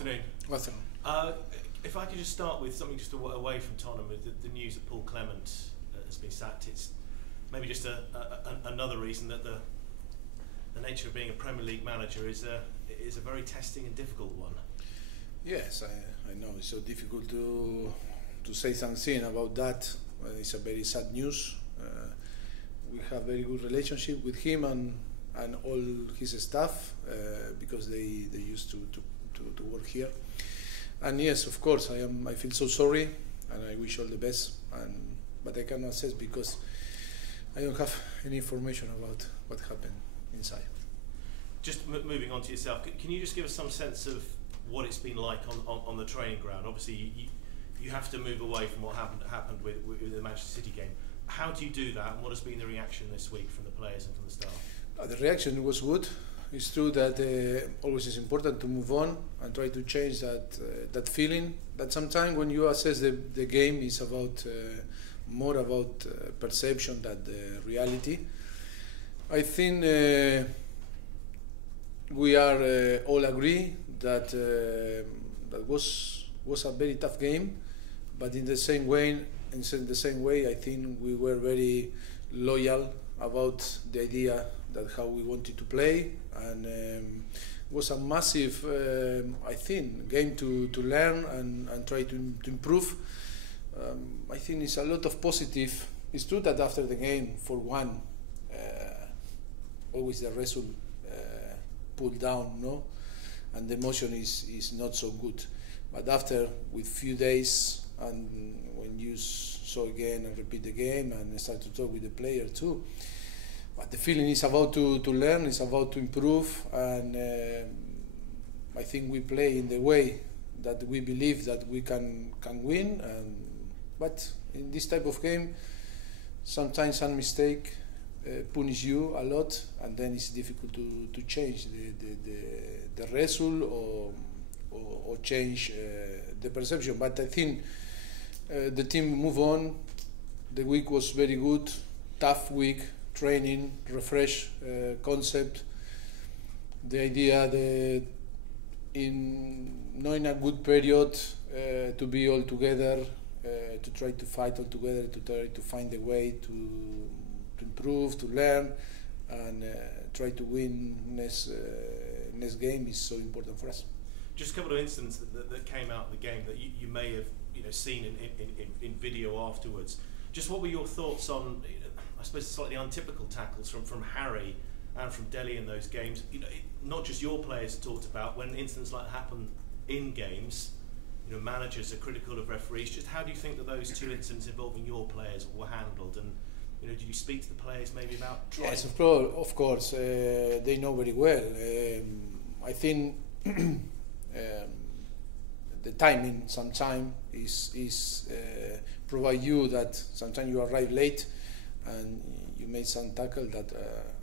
Afternoon. Afternoon. If I could just start with something just away from Tottenham, with the news that Paul Clement has been sacked. It's maybe just another reason that the nature of being a Premier League manager is a very testing and difficult one. Yes, I know it's so difficult to say something about that. It's a very sad news. We have very good relationship with him and all his staff because they used to work here. And yes, of course, I feel so sorry, and I wish all the best. But I cannot assess because I don't have any information about what happened inside. Just moving on to yourself, can you just give us some sense of what it's been like on the training ground? Obviously, you have to move away from what happened with the Manchester City game. How do you do that, and what has been the reaction this week from the players and from the staff? The reaction was good. It's true that always it's important to move on and try to change that feeling. But sometimes when you assess the game, it's about more about perception than the reality. I think we are all agree that that was a very tough game, but in the same way, I think we were very loyal about the idea that how we wanted to play, and was a massive, I think, game to learn and try to improve. I think it's a lot of positive. It's true that after the game, for one, always the result pulled down, no, and the emotion is not so good. But after, with few days, and when you saw again and repeat the game and start to talk with the player too, but the feeling is about to learn, it's about to improve, and I think we play in the way that we believe that we can win. But in this type of game, sometimes some mistake punish you a lot, and then it's difficult to change the result or change the perception. But I think the team move on. The week was very good, tough week, training, refresh concept. The idea that not in a good period to be all together, to try to fight all together, to try to find a way to improve, to learn, and try to win next game is so important for us. Just a couple of incidents that came out of the game that you may have seen in video afterwards. Just what were your thoughts on, I suppose, slightly untypical tackles from Harry and from Dele in those games? Not just your players talked about when incidents like that happen in games. Managers are critical of referees. Just how do you think that those two incidents involving your players were handled? And did you speak to the players maybe about trying? Yes, of course. They know very well. I think the timing sometimes is provide you that sometimes you arrive late and you make some tackle that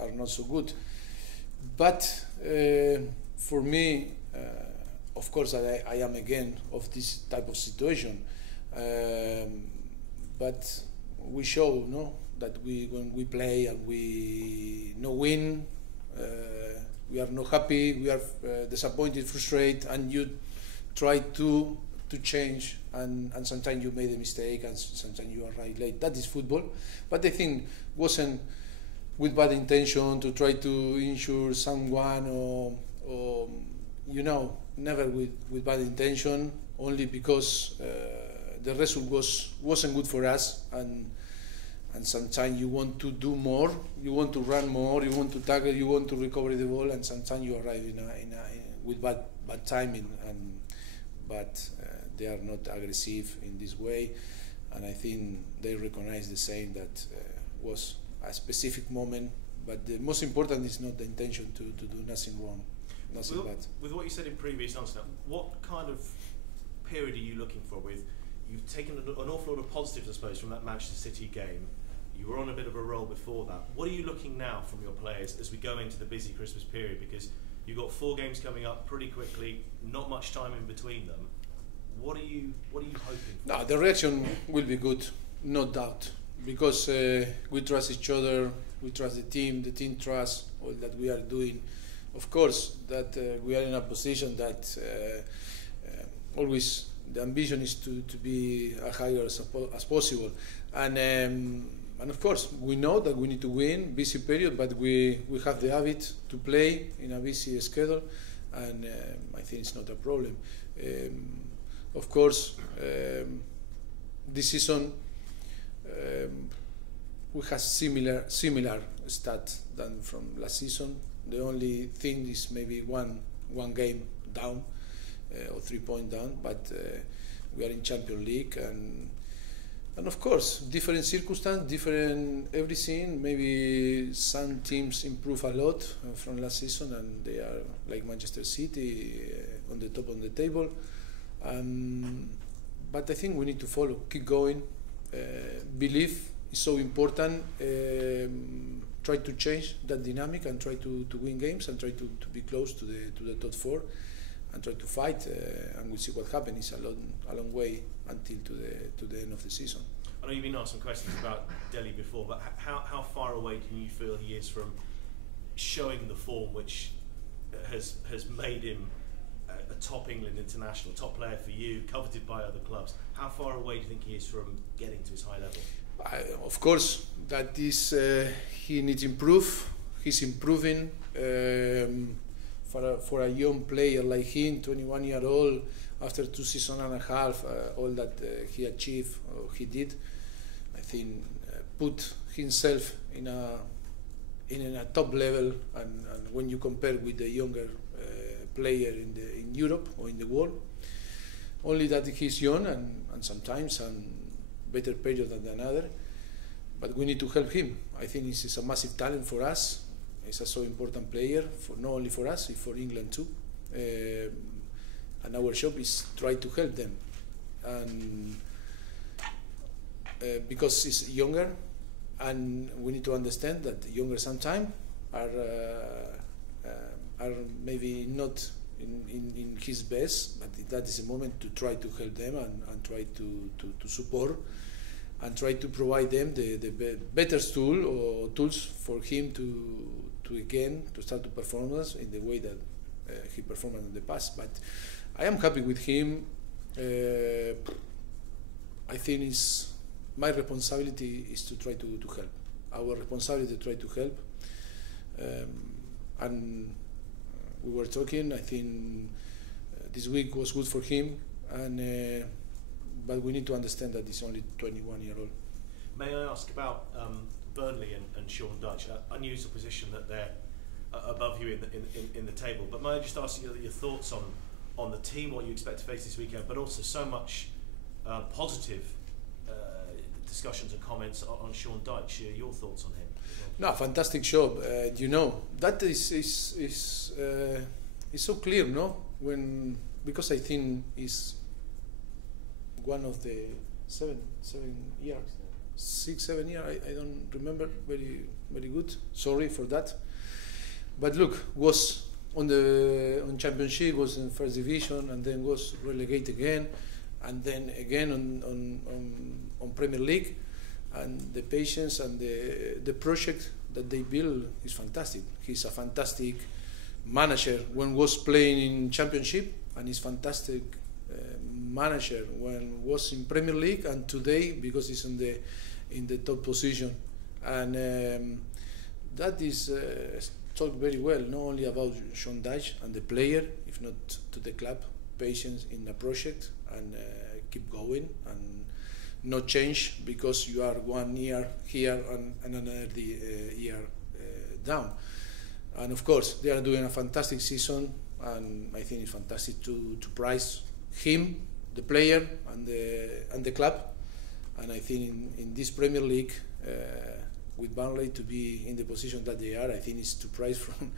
are not so good. But for me, of course, I am again of this type of situation. But we show that when we play and we no win, we are not happy, we are disappointed, frustrated, and you try to change, and sometimes you made a mistake and sometimes you arrive late. That is football. But I think wasn't with bad intention to try to injure someone or never with bad intention, only because the result wasn't good for us, and sometimes you want to do more, you want to run more, you want to tackle, you want to recover the ball, and sometimes you arrive with bad timing, but they are not aggressive in this way, and I think they recognize the same that was a specific moment, but the most important is not the intention to do nothing wrong. With what you said in previous answer, what kind of period are you looking for? You've taken an awful lot of positives, I suppose, from that Manchester City game. You were on a bit of a roll before that. What are you looking now from your players as we go into the busy Christmas period? Because you've got 4 games coming up pretty quickly, not much time in between them. What are you hoping for? No, the reaction will be good, no doubt, because we trust each other, we trust the team trusts all that we are doing. Of course, that we are in a position that always the ambition is to be as high as possible, and of course we know that we need to win busy period, but we have the habit to play in a busy schedule, and I think it's not a problem. Of course, this season we have similar stats than from last season. The only thing is maybe one game down or 3 points down, but we are in Champions League, and of course different circumstances, different everything. Maybe some teams improve a lot from last season, and they are like Manchester City on the top of the table. But I think we need to follow, keep going, believe is so important. Try to change that dynamic and try to win games and try to be close to the top four and try to fight, and we'll see what happens. It's a long way until to the end of the season. I know you've been asked some questions about Dele before, but how far away can you feel he is from showing the form which has made him a top England international, top player for you, coveted by other clubs? How far away do you think he is from getting to his high level? Of course, that is he needs to improve. He's improving. For a young player like him, 21-year-old, after 2 seasons and a half, all that he achieved, or he did, I think put himself in a top level. And when you compare with the younger player in Europe or in the world, only that he's young and sometimes better period than another, but we need to help him. I think this is a massive talent for us. He's a so important player, not only for us, but for England too. And our job is try to help them, and because he's younger, and we need to understand that younger sometimes are maybe not in his best, but that is a moment to try to help them and try to support and try to provide them the better tools for him to start to perform us in the way that he performed in the past. But I am happy with him. I think it's my responsibility is to try to help. Our responsibility to try to help. And we were talking. I think this week was good for him, and but we need to understand that he's only 21-year-old. May I ask about Burnley and Sean Dyche? Unusual position that they're above you in the table, but may I just ask you your thoughts on the team, what you expect to face this weekend, but also so much positive discussions and comments on Sean Dyche. Your thoughts on him? No, fantastic job. You know, that is so clear, no? Because I think he's one of the 7 years, 6-7 years. I don't remember very good. Sorry for that. But look, was on Championship, was in First Division, and then was relegated again, and then again on Premier League. And the patience and the project that they build is fantastic. He's a fantastic manager when was playing in Championship, and he's fantastic manager when was in Premier League, and today because he's in the top position. And that is talked very well, not only about Sean Dyche and the player, if not to the club, patience in the project, and keep going and not change because you are 1 year here and another year down. And of course they are doing a fantastic season, and I think it's fantastic to prize him, the player, and the club. And I think in this Premier League with Burnley to be in the position that they are, I think it's to prize from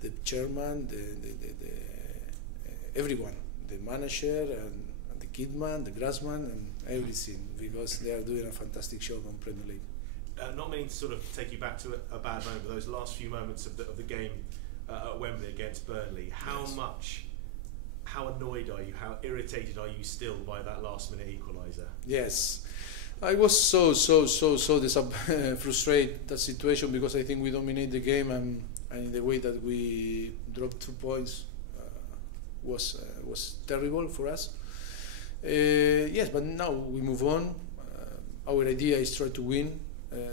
the chairman, everyone, the manager and the kidman, the grassman, and everything, because they are doing a fantastic job on Premier League. Not meaning to sort of take you back to a bad moment, but those last few moments of the game at Wembley against Burnley, how annoyed are you, how irritated are you still by that last minute equaliser? Yes, I was so frustrated that situation, because I think we dominate the game, and in the way that we dropped 2 points, was terrible for us. Yes, but now we move on. Our idea is try to win.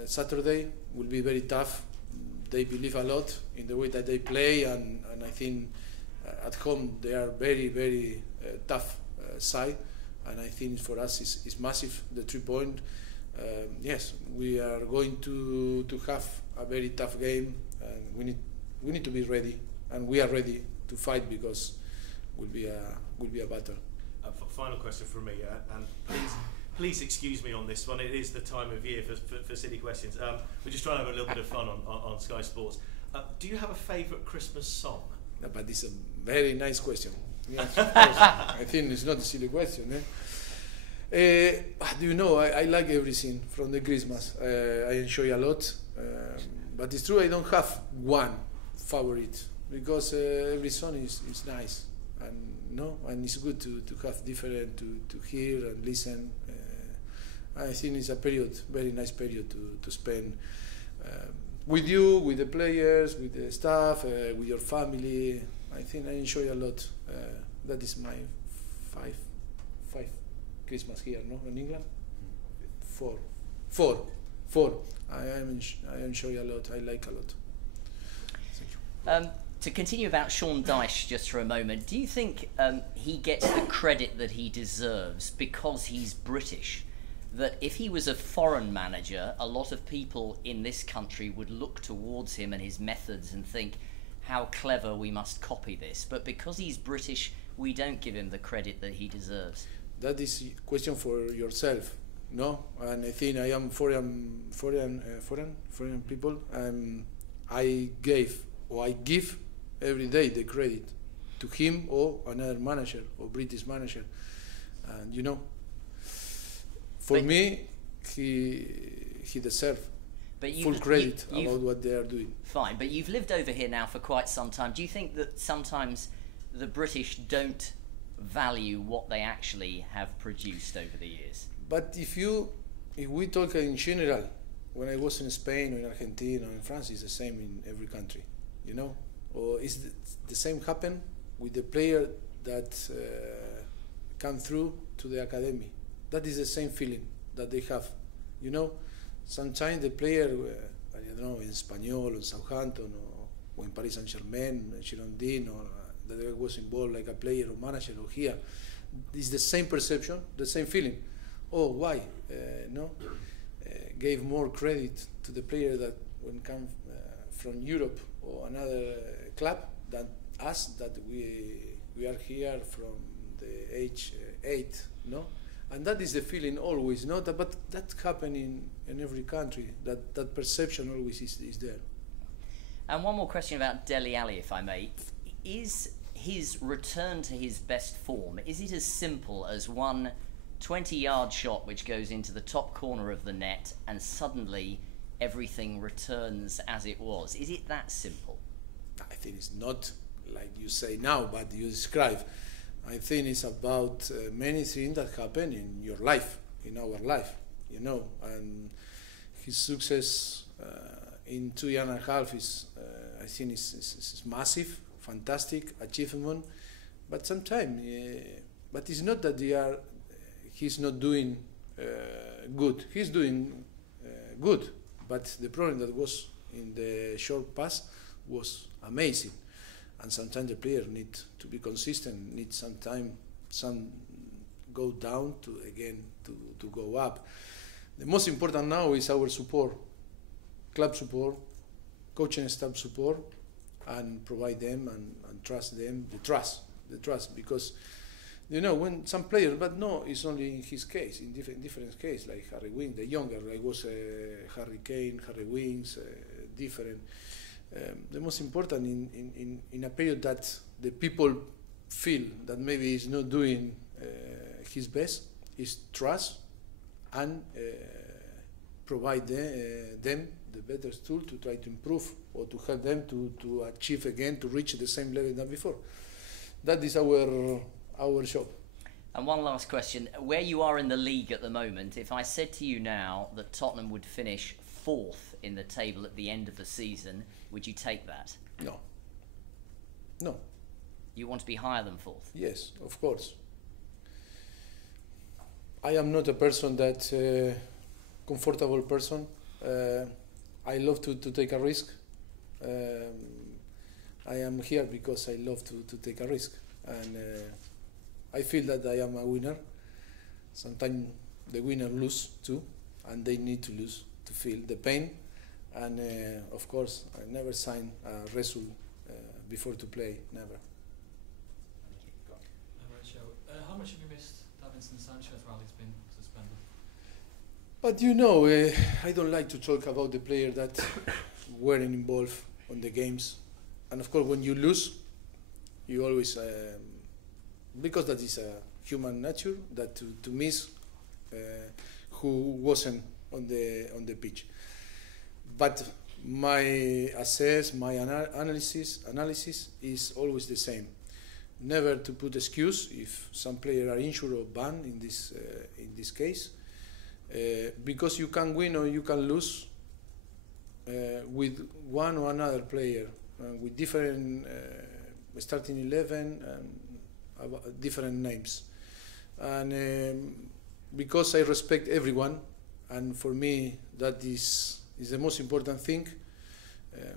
Saturday will be very tough. They believe a lot in the way that they play, and I think at home they are very tough side, and I think for us is massive, the 3 point. Yes, we are going to have a very tough game, and we need to be ready, and we are ready to fight because will be a battle. Final question from me, and please excuse me on this one. It is the time of year for silly questions. We're just trying to have a little bit of fun on Sky Sports. Do you have a favourite Christmas song? No, but this is a very nice question. Yes, of course. I think it's not a silly question. Do you know, I like everything from the Christmas. I enjoy a lot. But it's true I don't have one favorite because every song is nice. And it's good to have different, to hear and listen. I think it's a very nice period to spend with you, with the players, with the staff, with your family. I think I enjoy a lot. That is my five Christmas here, no, in England. Four. I enjoy a lot. I like a lot. Thank you. To continue about Sean Dyche just for a moment, do you think he gets the credit that he deserves because he's British? That if he was a foreign manager, a lot of people in this country would look towards him and his methods and think, how clever, we must copy this. But because he's British, we don't give him the credit that he deserves. That is a question for yourself, no? And I think I am foreign people, and I give every day the credit to him or another manager or British manager, and you know, for me, he deserves full credit about what they are doing. Fine, but you've lived over here now for quite some time. Do you think that sometimes the British don't value what they actually have produced over the years? But if we talk in general, when I was in Spain or in Argentina or in France, it's the same in every country, you know. Or is the same happen with the player that come through to the academy? That is the same feeling that they have, you know. Sometimes the player, I don't know, in Espanyol or Southampton or in Paris Saint-Germain, Girondin, or that was involved like a player or manager or here, it's the same perception, the same feeling. Oh, why? Gave more credit to the player that when come from Europe or another club than us, that we are here from the age 8, no? And that is the feeling always, no? But that happens in every country. That perception always is there. And one more question about Dele Alli, if I may. Is his return to his best form, is it as simple as one 20-yard shot which goes into the top corner of the net and suddenly everything returns as it was? Is it that simple? I think it's not like you say now, but you describe. I think it's about many things that happen in your life, in our life, you know. And his success in 2 years and a half is, I think, is massive, fantastic achievement. But sometimes, but it's not that he's not doing good. He's doing good, but the problem that was in the short pass was amazing. And sometimes the player need to be consistent, need some go down to go up. The most important now is our support, club support, coaching staff support, and provide them and trust them, the trust, because you know when some players, but no, it's only in his case, in different case, like Harry Winks, the younger, like was Harry Kane, Harry Winks, different. The most important in a period that the people feel that maybe he's not doing his best is trust and provide them the better tool to try to improve or to help them to achieve again, to reach the same level than before. That is our job. And one last question. Where you are in the league at the moment, if I said to you now that Tottenham would finish 4th in the table at the end of the season, would you take that? No. You want to be higher than fourth? Yes, of course. I am not a person that comfortable person. I love to take a risk. I am here because I love to take a risk, and I feel that I am a winner. Sometimes the winner lose too, and they need to lose to feel the pain. And of course, I never sign a result before to play, never. Mauricio, how much have you missed Davinson Sanchez while he's been suspended? But you know, I don't like to talk about the player that weren't involved on the games. And of course, when you lose, you always, because that is a human nature, that to miss who wasn't on the pitch. But my analysis is always the same. Never to put excuse if some players are injured or banned in this case, because you can win or you can lose with one or another player, with different starting 11 and different names. And because I respect everyone, and for me that is the most important thing.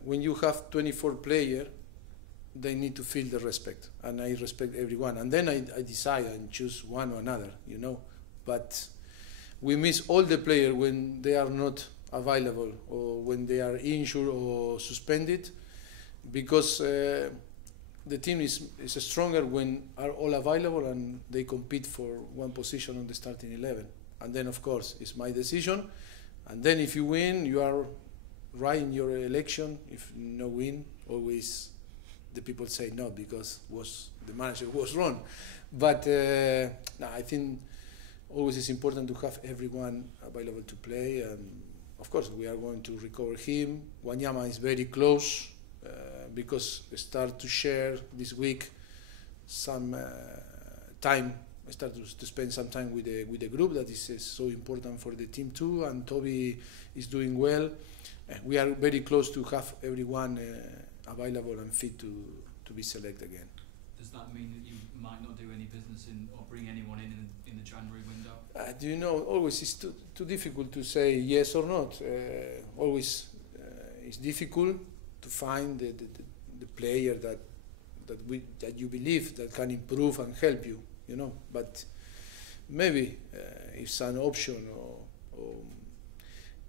When you have 24 players, they need to feel the respect, and I respect everyone. And then I decide and choose one or another, you know. But we miss all the players when they are not available or when they are injured or suspended, because the team is stronger when are all available and they compete for one position on the starting 11. And then, of course, it's my decision. And then if you win, you are right in your election. If no win, always the people say no because the manager was wrong. But I think always it's important to have everyone available to play. And of course, we are going to recover him. Wanyama is very close because we start to share this week some time. I start to spend some time with the group that is so important for the team too, and Toby is doing well. We are very close to have everyone available and fit to be selected again. Does that mean that you might not do any business or bring anyone in the January window? Do you know, always it's too difficult to say yes or not. Always it's difficult to find the player that you believe that can improve and help you. You know, but maybe it's an option or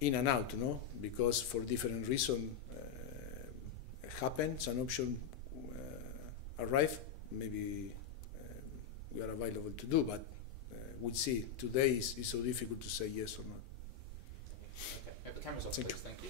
in and out, no? Because for different reasons happens, an option arrive. Maybe we are available to do, but we'll see. Today is so difficult to say yes or not. Okay, the camera's off, please. Thank you.